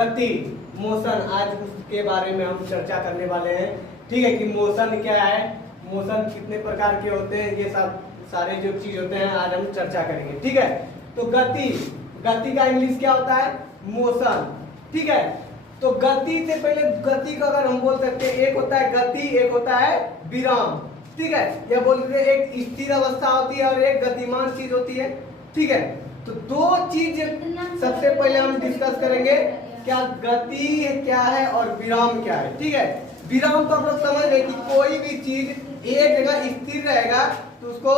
गति मोशन, आज उसके बारे में हम चर्चा करने वाले हैं। ठीक है कि मोशन क्या है, मोशन कितने प्रकार के होते हैं, ये सब सारे जो चीज होते हैं आज हम चर्चा करेंगे। ठीक है, तो गति, गति का इंग्लिश क्या होता है, मोशन। ठीक है, तो गति से पहले गति को अगर हम बोल सकते हैं, एक होता है गति, एक होता है विराम। ठीक है, या बोलते हैं एक स्थिर अवस्था होती है और एक गतिमान चीज होती है। ठीक है, तो दो चीज सबसे पहले हम डिस्कस करेंगे, क्या गति क्या है और विराम क्या है। ठीक है, विराम तो हम लोग समझ रहे कि कोई भी चीज एक जगह स्थिर रहेगा तो उसको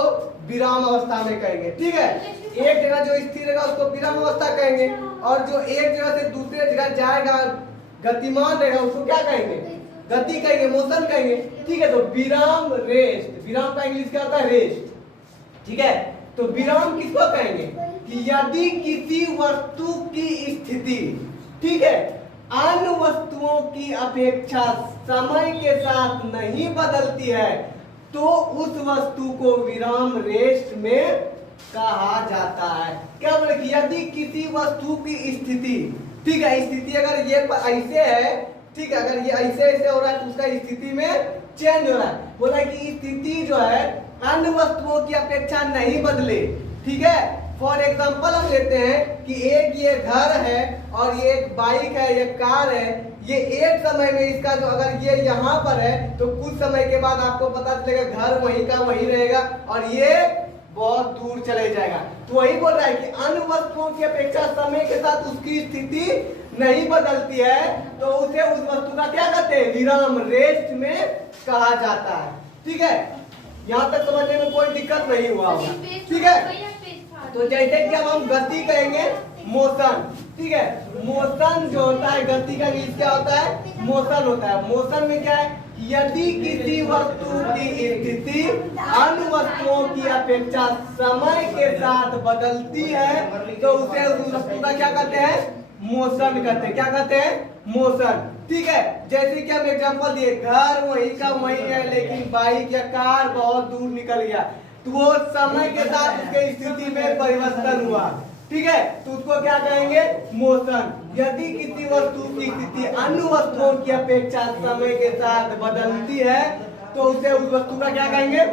विराम अवस्था में कहेंगे। ठीक है, एक जगह जो स्थिर रहेगा उसको विराम अवस्था कहेंगे, और जो एक जगह से दूसरे जगह जाएगा गतिमान रहेगा उसको क्या कहेंगे, गति कहेंगे, मोशन कहेंगे। ठीक है, तो विराम, रेस्ट, विराम का इंग्लिश क्या होता है, रेस्ट। ठीक है, तो विराम किसको कहेंगे कि यदि किसी वस्तु की स्थिति, ठीक है, अन्य वस्तुओं की अपेक्षा समय के साथ नहीं बदलती है तो उस वस्तु को विराम, रेस्ट में कहा जाता है। क्या बोले कि यदि किसी वस्तु की स्थिति, ठीक है, स्थिति अगर ये ऐसे है, ठीक है, अगर ये ऐसे ऐसे हो रहा है तो उसका स्थिति में चेंज हो रहा है। बोला कि स्थिति जो है अन्य वस्तुओं की अपेक्षा नहीं बदले। ठीक है, फॉर एग्जाम्पल हम लेते हैं कि एक ये घर है और ये एक बाइक है, ये कार है, ये एक समय में इसका जो अगर ये यहाँ पर है तो कुछ समय के बाद आपको पता चलेगा घर वहीं का वहीं रहेगा और ये बहुत दूर चले जाएगा। तो वही बोल रहा है कि अन्य वस्तुओं की अपेक्षा समय के साथ उसकी स्थिति नहीं बदलती है तो उसे उस वस्तु का क्या कहते हैं, विराम, रेस्ट में कहा जाता है। ठीक है, यहाँ तक समझने में कोई दिक्कत नहीं हुआ होगा। ठीक है, तो जैसे कि अब हम गति कहेंगे, मोशन। ठीक है, मोशन जो होता है, गति का इंग्लिश क्या होता है, मोशन होता है। मोशन में क्या है, यदि किसी वस्तु की स्थिति अन्य वस्तुओं की अपेक्षा समय के साथ बदलती है तो उसे उस वस्तु का क्या कहते हैं, मोशन कहते हैं। क्या कहते हैं, मोशन। ठीक है, जैसे कि हम एग्जांपल दिए, घर वहीं का वहीं है लेकिन बाइक या कार बहुत दूर निकल गया तो वो समय के साथ उसके स्थिति में परिवर्तन हुआ। ठीक है, तो उसको क्या कहेंगे, मोशन। यदि किसी वस्तु की स्थिति अन्य वस्तुओं की अपेक्षा समय के साथ बदलती है तो उसे उस वस्तु का क्या कहेंगे,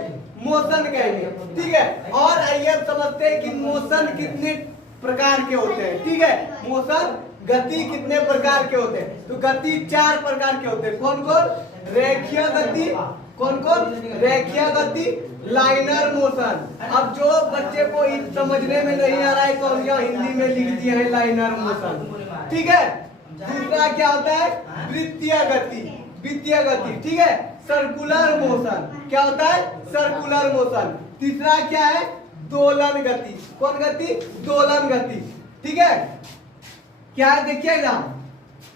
मोशन कहेंगे। ठीक है, और आइए समझते हैं कि मोशन कितने प्रकार के होते हैं। ठीक है, मोशन, गति कितने प्रकार के होते हैं, तो गति 4 प्रकार के होते हैं। कौन कौन, रेखीय गति, कौन कौन, रेखीय गति, लाइनर मोशन। अब जो बच्चे को समझने में नहीं आ रहा है तो हम यहाँ हिंदी में लिख दिए हैं लाइनर मोशन। ठीक है, दूसरा क्या होता है, वृत्तीय गति, वित्तीय गति। ठीक है, सर्कुलर मोशन, क्या होता है, सर्कुलर मोशन। तीसरा क्या है, दोलन गति। कौन गति, दोलन गति। ठीक है, क्या है देखिएगा,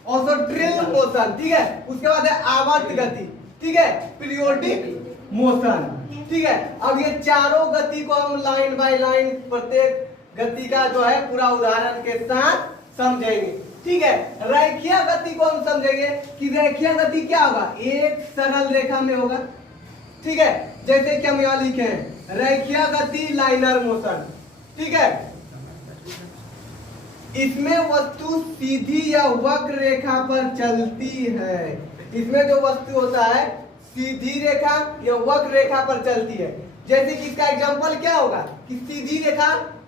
ऑसोट्रिल मोशन। ठीक है, उसके बाद है आवर्त गति। ठीक है, पीरियोडिक मोशन। ठीक है, अब ये चारों गति को हम लाइन बाय लाइन प्रत्येक गति का जो है पूरा उदाहरण के साथ समझेंगे। ठीक है, रेखीय गति को हम समझेंगे कि रेखीय गति क्या होगा, एक सरल रेखा में होगा। ठीक है, जैसे कि हम यहाँ लिखे हैं रेखीय गति, लाइनर मोशन। ठीक है, इसमें वस्तु सीधी या वक्र रेखा पर चलती है। इसमें जो वस्तु होता है सीधी रेखा या वक्र रेखा पर चलती है। जैसे कि इसका एग्जांपल क्या होगा कि सीधी रेखा।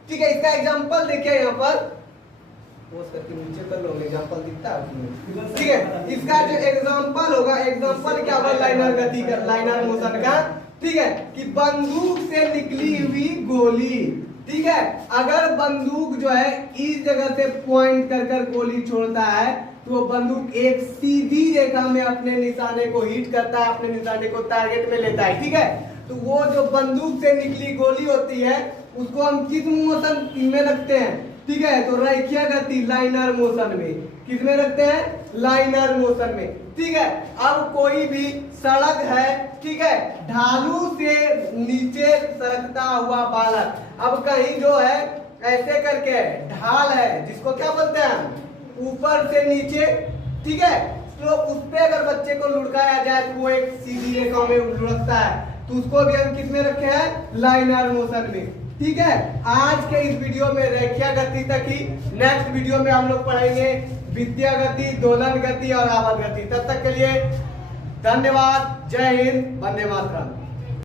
ठीक है, इसका एग्जांपल देखिए यहाँ पर, नीचे कर लो, एग्जांपल दिखता है। ठीक है, इसका जो एग्जांपल होगा, एग्जांपल क्या होगा, लाइनर गति का, लाइनर मोशन का। ठीक है, कि बंदूक से निकली हुई गोली। ठीक है, अगर बंदूक जो है इस जगह से पॉइंट कर कर गोली छोड़ता है तो बंदूक एक सीधी रेखा में अपने निशाने को हिट करता है, अपने निशाने को टारगेट में लेता है। ठीक है, तो वो जो बंदूक से निकली गोली होती है उसको हम किस मोशन में रखते हैं, ठीक है, तो रेखीय गति, लाइनर मोशन में। किस में रखते हैं, लाइनर मोशन में। ठीक है, अब कोई भी सड़क है, ठीक है, ढालू से नीचे सरकता हुआ बालक, अब कहीं जो है ऐसे करके ढाल है जिसको क्या बोलते हैं, ऊपर से नीचे। ठीक है, तो उस पे अगर बच्चे को लुढ़काया जाए तो वो एक सीधी रेखा में लुढ़कता है, तो उसको भी हम किस में रखे हैं, लाइनर मोशन में। ठीक है, आज के इस वीडियो में रेखीय गति तक ही, नेक्स्ट वीडियो में हम लोग पढ़ेंगे विद्या गति, दोलन गति और आवत गति। तब तक के लिए धन्यवाद। जय हिंद, वंदे मातरम।